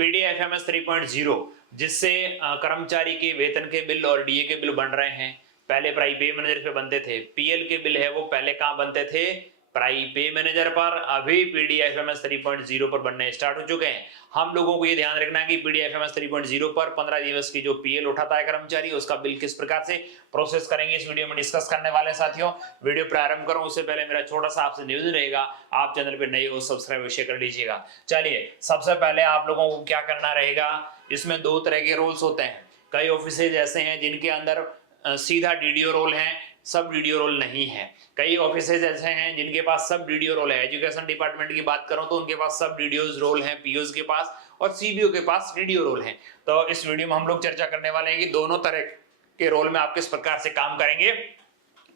पीडीएफएमएस 3.0 जिससे कर्मचारी के वेतन के बिल और डीए के बिल बन रहे हैं। पहले प्राई पे मैनेजर पे बनते थे। पीएल के बिल है वो पहले कहाँ बनते थे? प्राई पे मैनेजर पर। अभी पीडीएफएमएस 3.0 पर बनने स्टार्ट हो चुके हैं। हम लोगों को ये ध्यान रखना है कि पीडीएफएमएस 3.0 पर 15 दिवस की जो पीएल उठाता है कर्मचारी, उसका बिल किस प्रकार से प्रोसेस करेंगे इस वीडियो में डिस्कस करने वाले हैं। साथियों, वीडियो प्रारंभ करूं उससे पहले मेरा छोटा सा आपसे निवेदन रहेगा, आप चैनल पे नए हो सब्सक्राइब अवश्य कर लीजिएगा। चलिए, सबसे पहले आप लोगों को क्या करना रहेगा, इसमें दो तरह के रोल्स होते हैं। कई ऑफिसेज ऐसे हैं जिनके अंदर सीधा डीडीओ रोल है, सब डीडीओ रोल नहीं है। कई ऑफिसेज ऐसे हैं जिनके पास सब डीडीओ रोल है। एजुकेशन डिपार्टमेंट की बात करूं तो उनके पास सब डीडीओ रोल है, पीओज के पास और सीबीओ के पास डीडीओ रोल है। तो इस वीडियो में हम लोग चर्चा करने वाले हैं कि दोनों तरह के रोल में आप किस प्रकार से काम करेंगे।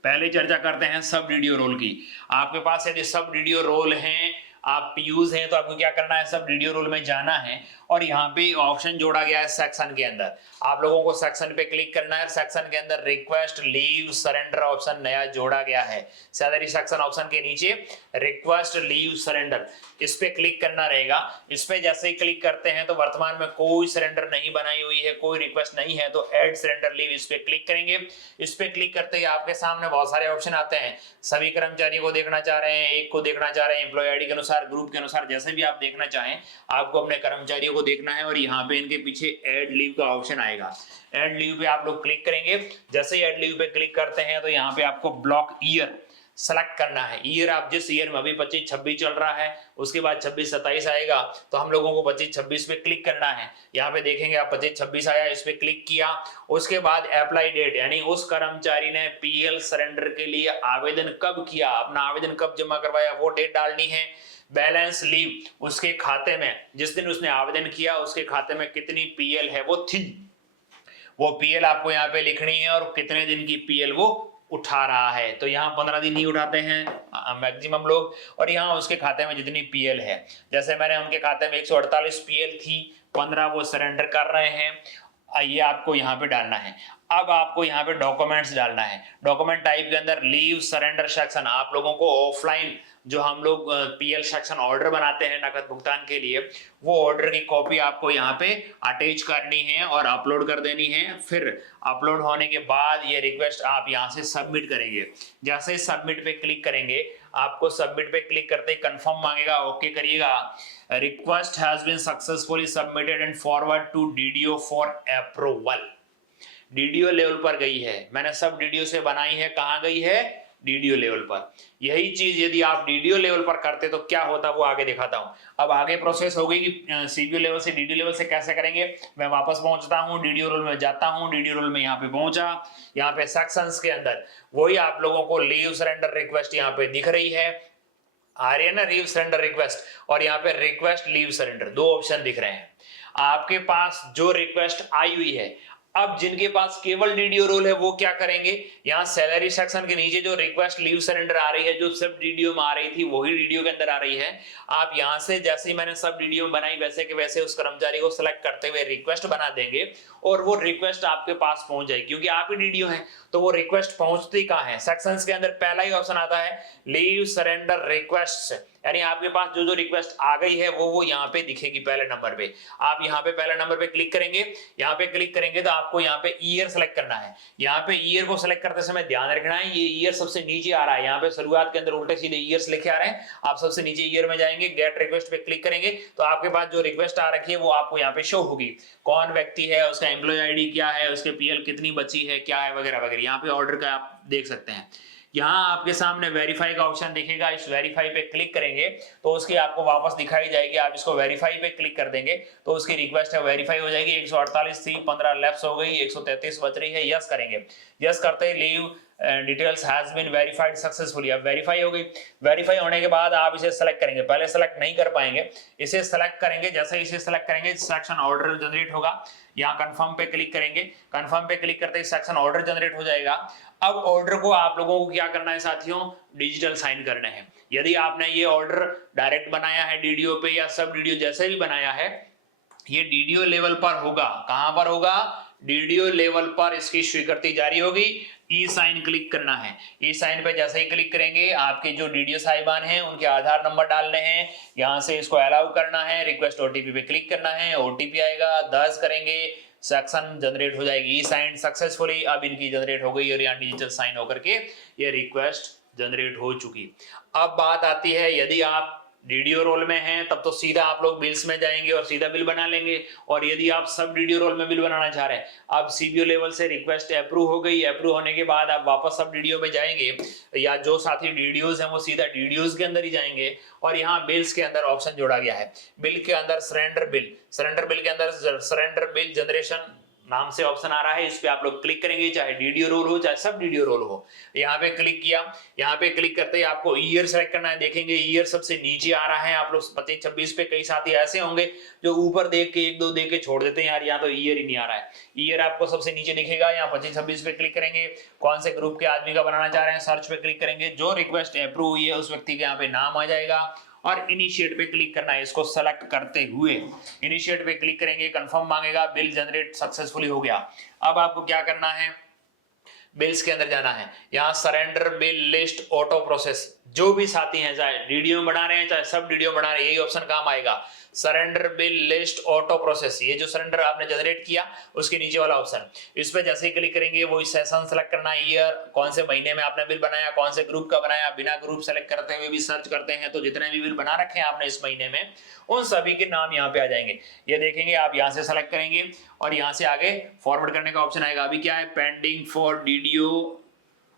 पहले चर्चा करते हैं सब डीडीओ रोल की। आपके पास यदि सब डीडीओ रोल हैं, आप पीयूज हैं, तो आपको क्या करना है, सब डीडीओ रोल में जाना है और यहाँ पे ऑप्शन जोड़ा गया है सेक्शन के अंदर। आप लोगों को सेक्शन पे क्लिक करना है। सेक्शन के अंदर रिक्वेस्ट लीव सरेंडर ऑप्शन नया जोड़ा गया है। सैलरी सेक्शन ऑप्शन के नीचे रिक्वेस्ट लीव सरेंडर, इस पे क्लिक करना रहेगा। इस पे जैसे ही क्लिक करते हैं तो वर्तमान में कोई सरेंडर नहीं बनाई हुई है, कोई रिक्वेस्ट नहीं है, तो ऐड सरेंडर लीव इस पे क्लिक करेंगे। इस पे क्लिक करते ही आपके सामने बहुत सारे ऑप्शन आते हैं। सभी कर्मचारियों को देखना चाह रहे हैं, एक को देखना चाह रहे हैं, एम्प्लॉय आईडी के अनुसार, ग्रुप के अनुसार, जैसे भी आप देखना चाहें आपको अपने कर्मचारियों को देखना है। और यहाँ पे इनके पीछे ऐड लीव का ऑप्शन आएगा। ऐड लीव पे आप लोग क्लिक करेंगे। जैसे ही ऐड लीव पे क्लिक करते हैं तो यहाँ पे आपको ब्लॉक ईयर सेलेक्ट करना है। ईयर आप जिस ईयर में, अभी 25-26 चल रहा है, उसके बाद 26-27 आएगा, तो हम लोगों को 25-26 पे क्लिक करना है। यहाँ पे देखेंगे आप 25-26 आया, इस पे क्लिक किया। उसके बाद अप्लाई डेट, यानी उस कर्मचारी ने पीएल सरेंडर के लिए आवेदन कब किया, अपना आवेदन कब जमा करवाया, वो डेट डालनी है। बैलेंस लीव, उसके खाते में जिस दिन उसने आवेदन किया उसके खाते में कितनी पीएल है वो थी, वो पीएल आपको यहाँ पे लिखनी है और कितने दिन की पीएल वो उठा रहा है। तो यहाँ 15 दिन ही उठाते हैं मैक्सिमम लोग, और यहाँ उसके खाते में जितनी पीएल है, जैसे मैंने उनके खाते में 148 पीएल थी, 15 वो सरेंडर कर रहे हैं, ये आपको यहाँ पे डालना है। अब आपको यहाँ पे डॉक्यूमेंट्स डालना है। डॉक्यूमेंट टाइप के अंदर लीव सरेंडर सेक्शन, आप लोगों को ऑफलाइन जो हम लोग पीएल सेक्शन ऑर्डर बनाते हैं नकद भुगतान के लिए, वो ऑर्डर की कॉपी आपको यहाँ पे अटैच करनी है और अपलोड कर देनी है। फिर अपलोड होने के बाद ये रिक्वेस्ट आप यहाँ से सबमिट करेंगे। जैसे ही सबमिट पे क्लिक करेंगे, आपको सबमिट पे क्लिक करते ही कंफर्म मांगेगा, ओके करिएगा। Request has been successfully submitted and forward to DDO for approval. DDO level पर गई है, मैंने सब डीडीओ से बनाई है, कहाँ गई है, डीडीओ लेवल पर। यही चीज यदि आप डीडीओ लेवल पर करते तो क्या होता वो आगे दिखाता हूं। अब आगे प्रोसेस हो गई कि सीबीओ लेवल से डीडीओ लेवल से कैसे करेंगे। मैं वापस पहुंचता हूं, डीडीओ रोल में जाता हूं, डीडीओ रोल में यहाँ पे पहुंचा। यहाँ पे सेक्शंस के अंदर वही आप लोगों को लीव सरेंडर रिक्वेस्ट यहाँ पे दिख रही है, आ रही है ना, लीव सरेंडर रिक्वेस्ट, और यहाँ पे रिक्वेस्ट लीव सरेंडर, दो ऑप्शन दिख रहे हैं। आपके पास जो रिक्वेस्ट आई हुई है, अब जिनके पास केवल डीडीओ रोल है वो क्या करेंगे, यहाँ सैलरी सेक्शन के नीचे जो रिक्वेस्ट लीव सरेंडर आ रही है, जो सब डीडीओ में आ रही थी वही डीडीओ के अंदर आ रही है। आप यहाँ से जैसे ही मैंने सब डीडीओ बनाई वैसे के वैसे उस कर्मचारी को सिलेक्ट करते हुए रिक्वेस्ट बना देंगे और वो रिक्वेस्ट आपके पास पहुंच जाएगी, क्योंकि आप ही डीडीओ हैं। तो वो रिक्वेस्ट पहुंचती कहाँ है, सेक्शंस के अंदर पहला ही ऑप्शन आता है लीव सरेंडर रिक्वेस्ट, यानी आपके पास जो जो रिक्वेस्ट आ गई है वो यहाँ पे दिखेगी पहले नंबर पे। आप यहाँ पे पहले नंबर पे क्लिक करेंगे। यहाँ पे क्लिक करेंगे तो आपको यहाँ पे ईयर सेलेक्ट करना है। यहाँ पे ईयर को सेलेक्ट करते समय ध्यान रखना है, ये ईयर सबसे नीचे आ रहा है। यहाँ पे शुरुआत के अंदर उल्टे सीधे ईयर्स लिखे आ रहे हैं, आप सबसे नीचे ईयर में जाएंगे, गेट रिक्वेस्ट पे क्लिक करेंगे तो आपके पास जो रिक्वेस्ट आ रखी है वो आपको यहाँ पे शो होगी। कौन व्यक्ति है, उसका एम्प्लॉय आईडी क्या है, उसके पीएल कितनी बची है, क्या है, वगैरह वगैरह। यहाँ पे ऑर्डर का आप देख सकते हैं। यहाँ आपके सामने वेरीफाई का ऑप्शन दिखेगा, इस वेरीफाई पे क्लिक करेंगे तो उसकी आपको वापस दिखाई जाएगी। आप इसको वेरीफाई पे क्लिक कर देंगे तो उसकी रिक्वेस्ट है वेरीफाई हो जाएगी। 148 थी, 15 लैप्स हो गई, 133 बच रही है, यस करेंगे। यस करते ही leave details has been verified successfully, अब वेरीफाई हो गई। वेरीफाई होने के बाद आप इसे सेलेक्ट करेंगे, पहले सेलेक्ट नहीं कर पाएंगे, इसे सेलेक्ट करेंगे। जैसे इसे सेलेक्ट करेंगे सेक्शन ऑर्डर जनरेट होगा। यहाँ कंफर्म पे क्लिक करेंगे, कंफर्म पे क्लिक करते ही सेक्शन ऑर्डर जनरेट हो जाएगा। अब ऑर्डर को आप लोगों को क्या करना है साथियों, डिजिटल साइन करने हैं। यदि आपने ये ऑर्डर डायरेक्ट बनाया है डीडीओ पे या सब डीडीओ जैसे भी बनाया है, ये डीडीओ लेवल पर होगा। कहां पर होगा, डीडीओ लेवल पर इसकी स्वीकृति जारी होगी। ई साइन क्लिक करना है। ई साइन पे जैसे ही क्लिक करेंगे आपके जो डीडीओ साहिबान हैं उनके आधार नंबर डालने हैं, यहाँ से इसको अलाउ करना है, रिक्वेस्ट ओटीपी पे क्लिक करना है, ओटीपी आएगा, दर्ज करेंगे, सेक्शन जनरेट हो जाएगी, ई साइन सक्सेसफुली। अब इनकी जनरेट हो गई और यहाँ डिजिटल साइन होकर के ये रिक्वेस्ट जनरेट हो चुकी। अब बात आती है, यदि आप डीडीओ रोल में हैं तब तो सीधा आप लोग बिल्स में जाएंगे और सीधा बिल बना लेंगे, और यदि आप सब डीडीओ रोल में बिल बनाना चाह रहे हैं, अब सीबीओ लेवल से रिक्वेस्ट अप्रूव हो गई, अप्रूव होने के बाद आप वापस सब डीडीओ में जाएंगे, या जो साथी डीडीओज हैं वो सीधा डीडीओज के अंदर ही जाएंगे, और यहाँ बिल्स के अंदर ऑप्शन जोड़ा गया है, बिल के अंदर सरेंडर बिल के अंदर सरेंडर बिल जनरेशन नाम से ऑप्शन आ रहा है, इस पे आप लोग क्लिक करेंगे, चाहे डीडीओ रोल हो चाहे सब डीडीओ रोल हो। यहाँ पे क्लिक किया, यहाँ पे क्लिक करते ही आपको ईयर सेलेक्ट करना है। देखेंगे ईयर सबसे नीचे आ रहा है, आप लोग 25-26 पे कई साथी ऐसे होंगे जो ऊपर देख के 1-2 देख के छोड़ देते हैं, यार यहाँ तो ईयर ही नहीं आ रहा है। ईयर आपको सबसे नीचे दिखेगा, यहाँ 25-26 पे क्लिक करेंगे, कौन से ग्रुप के आदमी का बनाना चाह रहे हैं सर्च पे क्लिक करेंगे, जो रिक्वेस्ट अप्रूव हुई है उस व्यक्ति के यहाँ पे नाम आ जाएगा, और इनिशिएट पे क्लिक करना है। इसको सेलेक्ट करते हुए इनिशिएट पे क्लिक करेंगे, कंफर्म मांगेगा, बिल जनरेट सक्सेसफुली हो गया। अब आपको क्या करना है, बिल्स के अंदर जाना है, यहाँ surrender bill list auto process, जो भी साथी हैं चाहे डीडीओ में बना रहे हैं चाहे सब डीडीओ बना रहे हैं, यही ऑप्शन काम आएगा, surrender bill list auto process. ये जो सरेंडर आपने जनरेट किया उसके नीचे वाला ऑप्शन, इस पे जैसे ही क्लिक करेंगे वही सेशन सेलेक्ट करना है, ईयर कौन से महीने में आपने बिल बनाया, कौन से ग्रुप का बनाया, बिना ग्रुप सेलेक्ट करते हुए भी सर्च करते हैं तो जितने भी बिल बना रखे हैं आपने इस महीने में उन सभी के नाम यहाँ पे आ जाएंगे। ये देखेंगे, आप यहाँ से सेलेक्ट करेंगे और यहाँ से आगे फॉरवर्ड करने का ऑप्शन आएगा। अभी क्या है, पेंडिंग फॉर डीडीओ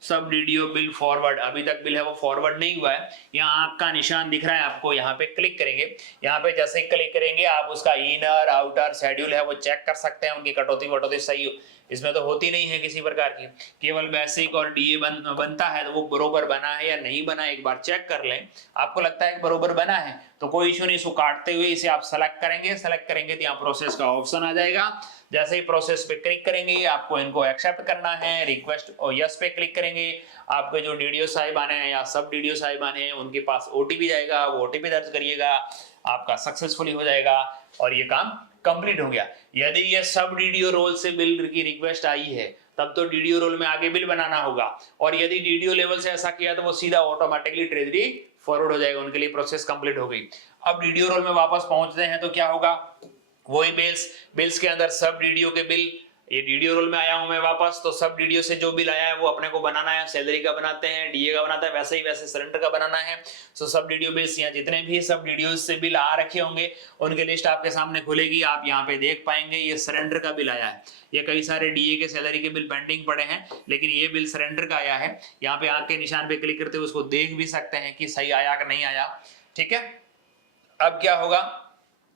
सब डीडीओ बिल फॉरवर्ड, अभी तक बिल है वो फॉरवर्ड नहीं हुआ है। यहाँ आंख का निशान दिख रहा है आपको, यहाँ पे क्लिक करेंगे, यहाँ पे जैसे ही क्लिक करेंगे आप उसका इनर आउटर शेड्यूल है वो चेक कर सकते हैं, उनकी कटौती वटौती सही इसमें तो होती नहीं है किसी प्रकार की, केवल बेसिक और डीए बनता है, तो वो बरोबर बना है या नहीं बना है एक बार चेक कर लें। आपको लगता है बरोबर बना है तो कोई इशू नहीं, इसको काटते हुए इसे आप सेलेक्ट करेंगे तो यहाँ प्रोसेस का ऑप्शन आ जाएगा। जैसे ही प्रोसेस पे क्लिक करेंगे आपको इनको एक्सेप्ट करना है, रिक्वेस्ट और यस पे क्लिक करेंगे, आपके जो डीडीओ साहिबान हैं या सब डीडीओ साहिबान हैं उनके पास ओटीपी जाएगा, वो ओटीपी दर्ज करिएगा, आपका सक्सेसफुली हो जाएगा और ये काम कंप्लीट हो गया। यदि ये सब डीडीओ रोल से बिल की रिक्वेस्ट आई है तब तो डीडीओ रोल में आगे बिल बनाना होगा, और यदि डीडीओ लेवल से ऐसा किया तो वो सीधा ऑटोमेटिकली ट्रेजरी फॉरवर्ड हो जाएगा, उनके लिए प्रोसेस कंप्लीट हो गई। अब डीडीओ रोल में वापस पहुंचते हैं तो क्या होगा, वही बिल्स के अंदर सब डीडीओ के बिल, ये डीडीओ रोल में आया हूं मैं वापस, तो सब डीडीओ से जो बिल आया है वो अपने को बनाना है, सैलरी का बनाते हैं, डीए का बनाता है, वैसे ही वैसे सरेंडर का बनाना है। सो सब डीडीओ बिल्स, यहाँ जितने भी सब डीडीओ से बिल आ रखे होंगे उनकी लिस्ट आपके सामने खुलेगी, आप यहाँ पे देख पाएंगे ये सरेंडर का बिल आया है, ये कई सारे डीए के सैलरी के बिल पेंडिंग पड़े हैं लेकिन ये बिल सरेंडर का आया है। यहाँ पे आंख के निशान पे क्लिक करते हुए उसको देख भी सकते हैं कि सही आया कि नहीं आया। ठीक है, अब क्या होगा,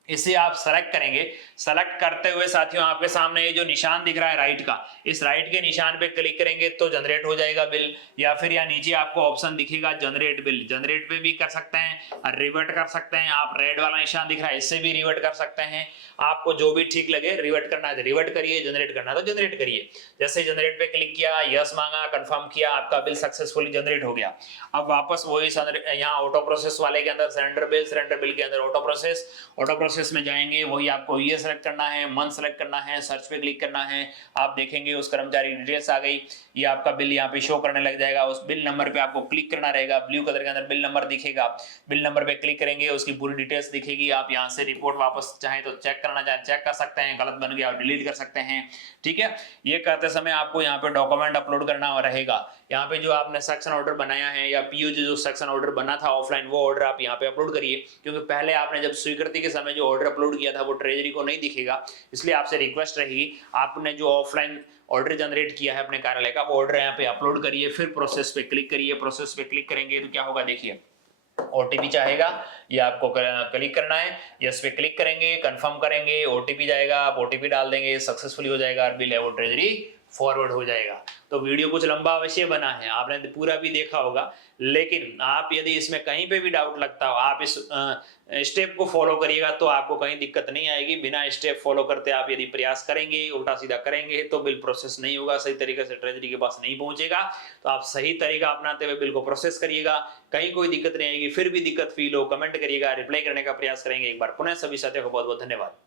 इसे आप सेलेक्ट करेंगे, सेलेक्ट करते हुए साथियों आपके सामने ये जो निशान दिख रहा है राइट का, इस राइट के निशान पे क्लिक करेंगे तो जनरेट हो जाएगा बिल, या फिर यहाँ नीचे आपको ऑप्शन दिखेगा जनरेट बिल, जनरेट पे भी कर सकते हैं, रिवर्ट कर सकते हैं, आप रेड वाला निशान दिख रहा है इससे भी रिवर्ट कर सकते हैं, आपको जो भी ठीक लगे, रिवर्ट करना है तो रिवर्ट करिए, जनरेट करना है तो जनरेट करिए। जैसे जनरेट पे क्लिक किया, यस मांगा, कंफर्म किया, आपका बिल सक्सेसफुली जनरेट हो गया। अब वापस वही यहाँ ऑटो प्रोसेस वाले के अंदर सरेंडर बिल के अंदर ऑटो प्रोसेस में जाएंगे, वही आपको ये सेलेक्ट करना है, मंथ सेलेक्ट करना है, सर्च पे क्लिक करना है, आप देखेंगे उस कर्मचारी डिटेल्स आ गई, ये आपका बिल यहाँ पे शो करने लग जाएगा, उस बिल नंबर पे आपको क्लिक करना रहेगा, ब्लू कलर के अंदर बिल नंबर दिखेगा, बिल नंबर पे क्लिक करेंगे उसकी पूरी डिटेल्स दिखेगी, आप यहाँ से रिपोर्ट वापस चाहे तो चेक करना चाहे चेक कर सकते हैं, गलत बन गया और डिलीट कर सकते हैं। ठीक है, ये करते समय आपको यहाँ पे डॉक्यूमेंट अपलोड करना रहेगा, यहाँ पे जो आपने सेक्शन ऑर्डर बनाया है या पीओ जो सेक्शन ऑर्डर बना था ऑफलाइन वो ऑर्डर आप यहाँ पे अपलोड करिए, क्योंकि पहले आपने जब स्वीकृति के समय जो ऑर्डर अपलोड किया था वो ट्रेजरी को नहीं दिखेगा, इसलिए आपसे रिक्वेस्ट रहेगी आपने जो ऑफलाइन ऑर्डर जनरेट किया है अपने कार्यालय का वो ऑर्डर यहाँ पे अपलोड करिए, फिर प्रोसेस पे क्लिक करिए। प्रोसेस पे क्लिक करेंगे तो क्या होगा, देखिए ओटीपी चाहेगा, ये आपको क्लिक करना है, यस पे क्लिक करेंगे, कंफर्म करेंगे, ओटीपी जाएगा, आप ओटीपी डाल देंगे, सक्सेसफुली हो जाएगा और बिल है वो ट्रेजरी फॉरवर्ड हो जाएगा। तो वीडियो कुछ लंबा अवश्य बना है, आपने पूरा भी देखा होगा, लेकिन आप यदि इसमें कहीं पे भी डाउट लगता हो आप इस स्टेप को फॉलो करिएगा तो आपको कहीं दिक्कत नहीं आएगी। बिना स्टेप फॉलो करते आप यदि प्रयास करेंगे, उल्टा सीधा करेंगे तो बिल प्रोसेस नहीं होगा, सही तरीके से ट्रेजरी के पास नहीं पहुंचेगा। तो आप सही तरीका अपनाते हुए बिल को प्रोसेस करिएगा, कहीं कोई दिक्कत नहीं आएगी। फिर भी दिक्कत फील हो कमेंट करिएगा, रिप्लाई करने का प्रयास करेंगे। एक बार पुनः सभी साथियों को बहुत बहुत धन्यवाद।